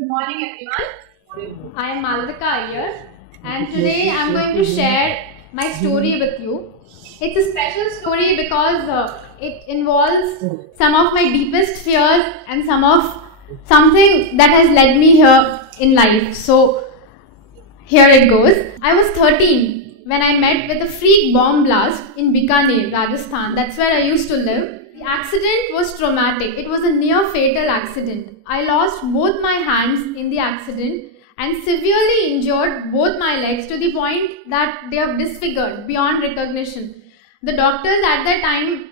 Good morning, everyone. I am Malavika Iyer, and today I am going to share my story with you. It's a special story because it involves some of my deepest fears and something that has led me here in life. So here it goes. I was 13 when I met with a freak bomb blast in Bikaner, Rajasthan. That's where I used to live. The accident was traumatic. It was a near fatal accident. I lost both my hands in the accident and severely injured both my legs to the point that they are disfigured beyond recognition. The doctors at that time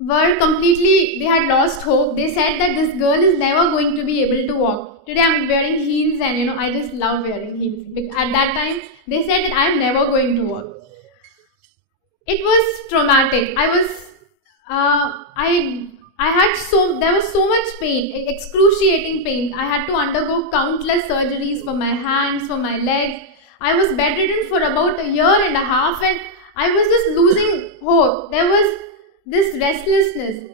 were they had lost hope. They said that this girl is never going to be able to walk. Today I'm wearing heels and I just love wearing heels. At that time they said that I'm never going to walk. It was traumatic. There was so much pain, excruciating pain. I had to undergo countless surgeries for my hands, for my legs. I was bedridden for about a year and a half and I was just losing hope. There was this restlessness.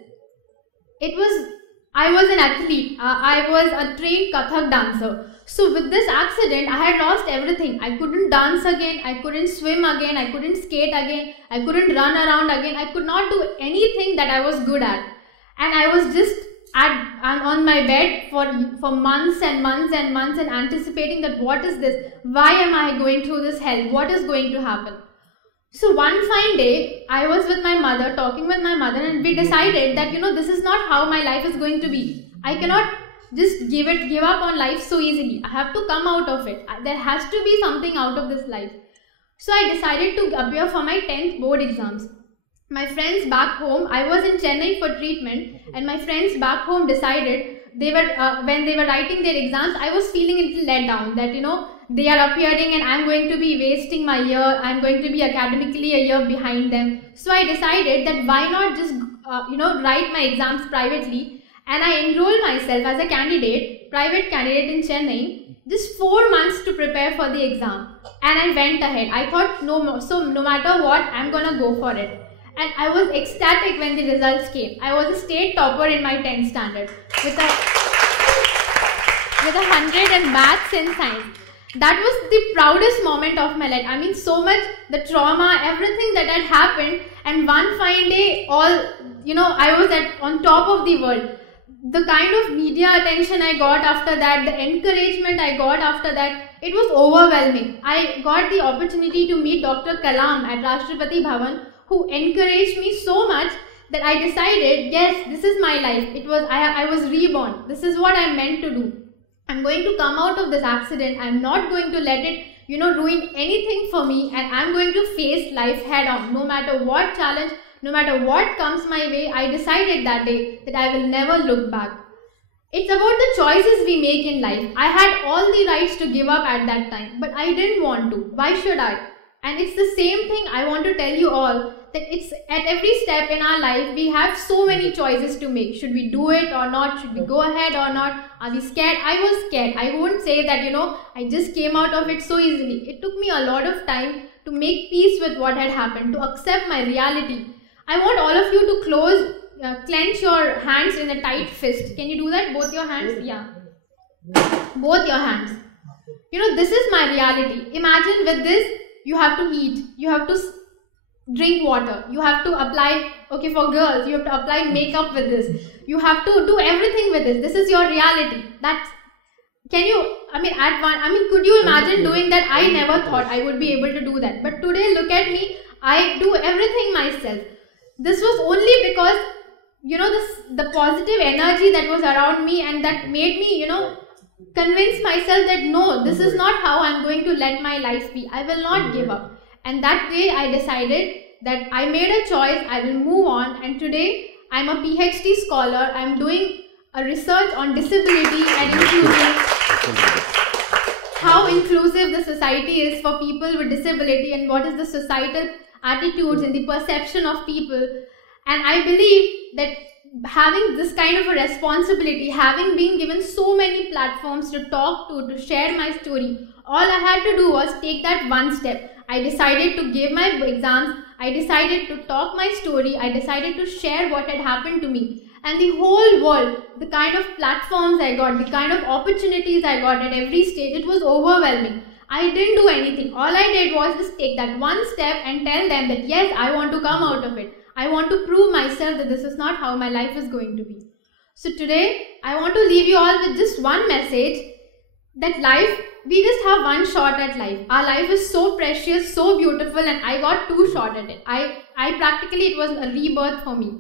I was an athlete. I was a trained Kathak dancer. So with this accident, I had lost everything. I couldn't dance again. I couldn't swim again. I couldn't skate again. I couldn't run around again. I could not do anything that I was good at. And I was just on my bed for months and months and months and anticipating that what is this? Why am I going through this hell? What is going to happen? So one fine day, I was with my mother, talking with my mother, and we decided that, this is not how my life is going to be. I cannot just give up on life so easily. I have to come out of it. There has to be something out of this life. So I decided to appear for my 10th board exams. My friends back home, I was in Chennai for treatment, and my friends back home decided, when they were writing their exams, I was feeling a little let down that, they are appearing and I'm going to be wasting my year. I'm going to be academically a year behind them. So I decided that why not just, write my exams privately, and I enrolled myself as a private candidate in Chennai, just 4 months to prepare for the exam. And I went ahead. I thought, no matter what, I'm gonna go for it. And I was ecstatic when the results came. I was a state topper in my 10th standard with 100 in maths and science. That was the proudest moment of my life. I mean, so much, the trauma, everything that had happened, and one fine day, I was on top of the world. The kind of media attention I got after that, the encouragement I got after that, it was overwhelming. I got the opportunity to meet Dr. Kalam at Rashtrapati Bhavan, who encouraged me so much that I decided, yes, this is my life. I was reborn. This is what I'm meant to do. I'm going to come out of this accident. I'm not going to let it, ruin anything for me, and I'm going to face life head on. No matter what challenge, no matter what comes my way, I decided that day that I will never look back. It's about the choices we make in life. I had all the rights to give up at that time, but I didn't want to. Why should I? And it's the same thing I want to tell you all, that it's at every step in our life, we have so many choices to make. Should we do it or not? Should we go ahead or not? Are we scared? I was scared. I won't say that, I just came out of it so easily. It took me a lot of time to make peace with what had happened, to accept my reality. I want all of you to clench your hands in a tight fist. Can you do that? Both your hands? Yeah. Both your hands. This is my reality. Imagine with this, you have to eat. You have to drink water. You have to apply, for girls, you have to apply makeup with this. You have to do everything with this. This is your reality. Could you imagine doing that? I never thought I would be able to do that. But today, look at me. I do everything myself. This was only because, the positive energy that was around me, and that made me, convince myself that no, this is not how I'm going to let my life be. I will not give up. And that day I decided that I made a choice, I will move on, and today I'm a PhD scholar. I'm doing a research on disability and inclusion, how inclusive the society is for people with disability, and what is the societal attitudes and the perception of people. And I believe that having this kind of a responsibility, having been given so many platforms to talk to share my story, all I had to do was take that one step. I decided to give my exams. I decided to talk my story. I decided to share what had happened to me. and the whole world, the kind of platforms I got, the kind of opportunities I got at every stage, it was overwhelming. I didn't do anything. All I did was just take that one step and tell them that yes, I want to come out of it. I want to prove myself that this is not how my life is going to be. So today, I want to leave you all with just one message, that life, we just have one shot at life. Our life is so precious, so beautiful, and I got 2 shots at it. I practically, it was a rebirth for me.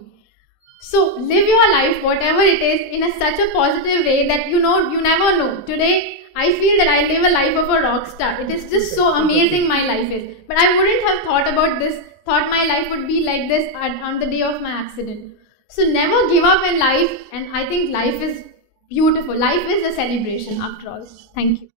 So live your life, whatever it is, in such a positive way that you never know. Today, I feel that I live a life of a rock star. It is just so amazing my life is. But I wouldn't have thought about this, thought my life would be like this on the day of my accident. So never give up in life, and I think life is beautiful. Life is a celebration after all. Thank you.